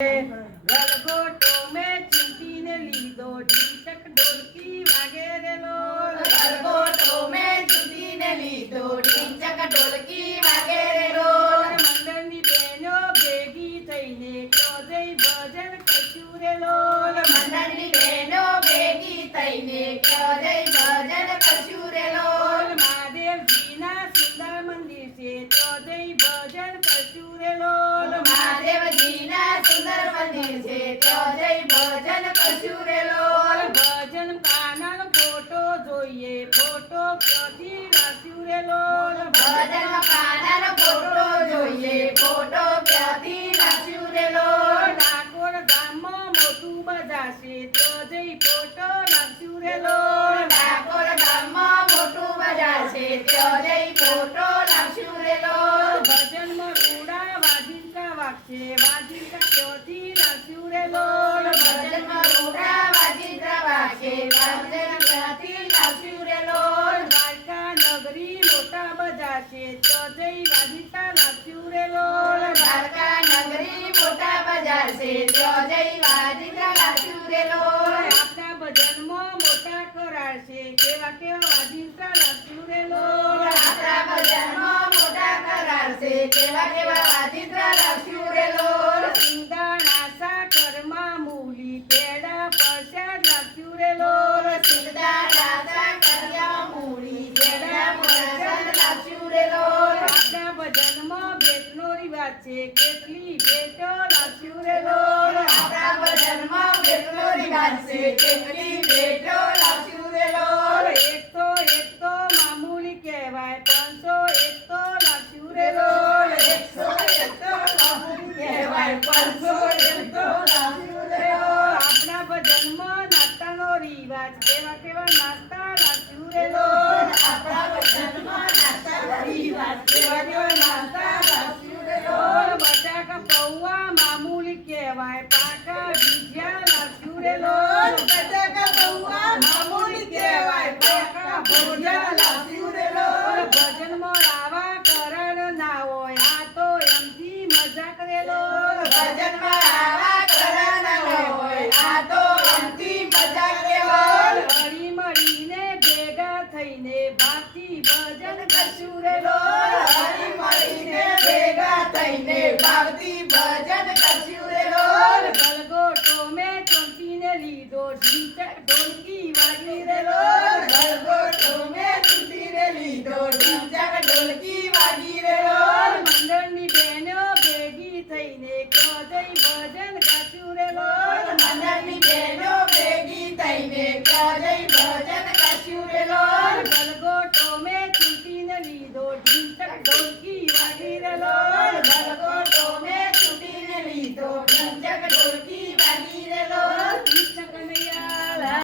ગલગોટો મેં ચૂંટીને લીધો ઢીંચક ઢોલકી વાગે રે લોલ. ગલગોટો મેં ચૂંટીને લીધો ઢીંચક ઢોલકી વાગે રે લોલ. મંડળની બહેનો ભેગી થઈને કયો જઈ ભજન કરશું રે લોલ. મંડળની બહેનો ભેગી થઈને કયો જઈ ભજન કરશું રે લોલ. મહાદેવજીના સુંદર મંદિર છે તો જઈ ભજન કરશું રે લોલ. મહાદેવજીના સુંદર મંદિર છે ત્યાં જઈ ભજન કરશું રે લોલ. ભજન કાનાનો ફોટો જોઈએ ફોટો ક્યાંથી લાવ્યું રે લોલ. ભજન કાનાનો ફોટો જોઈએ ફોટો ક્યાંથી લાવ્યું રે લોલ. ડાકોર ગામમાં મોટું બજાર છે તો જઈ ફોટો લાવ્યું રે લોલ. ડાકોર ગામમાં મોટું બજાર છે ત્યાં જઈ ફોટો લાવશું રે લોલ. ભજનમાં રૂડા વાજિંત્રા વાગશે વાજિંત્રા ક્યાંથી લાવ્યું રે લોલ. ભજનમાં રૂડા વાજિંત્રા વાગશે વાજિંત્રા ક્યાંથી લાવશું રે લોલ. દ્વારકા નગરી મોટા બજાર છે તો જઈ વાજિંત્રા લાવ્યું રે લોલ. દ્વારકા નગરી મોટા બજાર છે ત્યાં જઈ વાજિંત્રા લાવશું રે લોલ. આપણા ભજનમાં મોટા કરાર છે કેવા કેવા વાજિંત્રા લાવ્યું રે લોલ. આપણા ભજનમાં મોટા કરાર છે કેવા કેવા વાજિંત્રા લાવશું રે લોલ. સિંગદાણા સાકરમાં મૂલી પેડા પ્રસાદ લાવ્યું રે લોલ. સિંગદાણા સાકરિયા મૂળી પેડા પ્રસાદ લાવશું રે લોલ. આપણા ભજનમાં ભેટનો રિવાજ છે કેટલી ભેટો લાવ્યું રે લોલ. આપણા ભજનમાં કેટલો રિવાજ છે કેટલી ભેટો લાવશું રે લોલ. એક તો મામૂલી કહેવાય 501 તો લાવ્યું રે લોલ. 101 તો મામૂલી કહેવાય 501 તો લાવશું રે લોલ. આપણા ભજનમાં નાસ્તાનો રિવાજ કેવા કેવા નાસ્તા લાવ્યું રે લોલ. આપણા ભજનમાં નાસ્તાનો રિવાજ કેવા કેવા નાસ્તા લાવશું રે લોલ. બટાકા પૌવા મામૂલી કહેવાય પાકા ભજીયા લાવ્યું રે લોલ. બટાકા પૌવા મામૂલી કહેવાય પાકા ભજીયા લાવશું રે લોલ. ભજનમાં આવા કરણ ના હોય આ તો એમથી મજાક રે લોલ. ભજનમાં આવા કરણ ન હોય આ તો એમથી મજાક રે લોલ. હળી મળીને ભેગા થઈને ભાવથી ભજન કરશું રે લોલ. હળી મળીને ભેગા થઈને ભાવથી ભજન કરશું રે લોલ. ગલગોટો મેં ચોંટીને લીધો ઢીંચક ઢોલકી વાગી રે લોલ. ગલગોટો મેં ચૂંટીને લીધો ઢીંચક ઢોલકી વાગી રે લોલ. મંડળની બહેનો ભેગી થઈને કયો જઈ ભજન ગાશું રે લોલ. મંડળની બહેનો ભેગી થઈને ક્યાં જઈ ભજન કરશું રે લોલ. ગલગોટો મેં ચૂંટીને લીધો ઢીંચક ઢોલકી વાગી રે લોલ. ગલગોટો મેં ચૂંટીને લીધો ઢીંચક